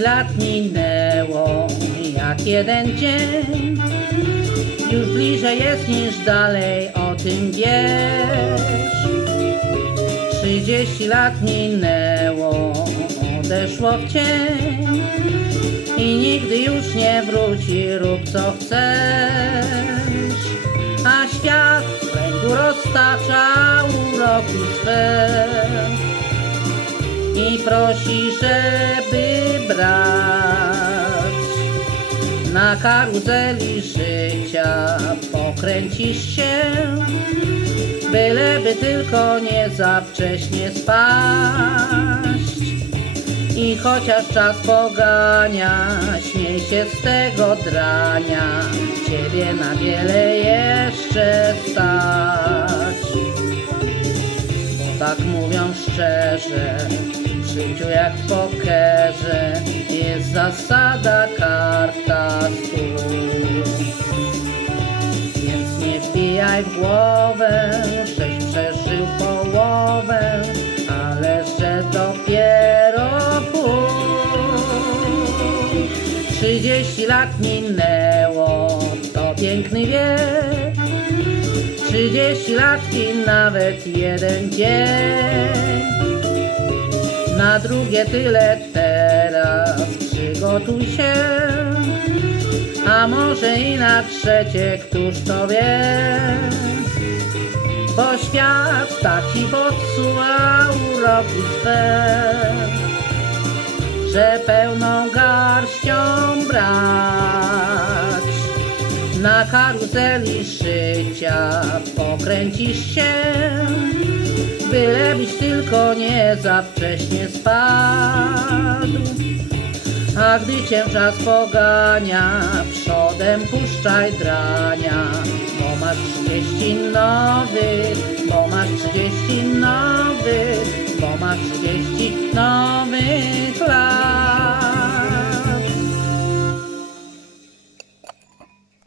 lat minęło jak jeden dzień. Już bliżej jest niż dalej, o tym wiesz. Trzydzieści lat minęło, odeszło w cień i nigdy już nie wróci, rób co chcesz. A świat w roztacza uroki swe i prosi, żeby brać. Na karuzeli życia pokręcisz się, byleby tylko nie za wcześnie spaść. I chociaż czas pogania, śmiej się z tego drania, ciebie na wiele jeszcze stać. Bo tak mówią szczerze, w życiu jak w pokerze, zasada karta stół. Więc nie wbijaj w głowę, żeś przeżył połowę, ale że dopiero pół. Trzydzieści lat minęło, to piękny wiek. Trzydzieści lat i nawet jeden dzień. Na drugie tyle teraz przygotuj się. A może i na trzecie, któż to wie? Bo świat tak ci podsuwa uroki swe, że pełną garścią brać. Na karuzeli życia pokręcisz się, bylebyś tylko nie za wcześnie spadł. A gdy cię pogania, przodem puszczaj drania, bo masz trzydzieści nowych, bo masz trzydzieści nowych.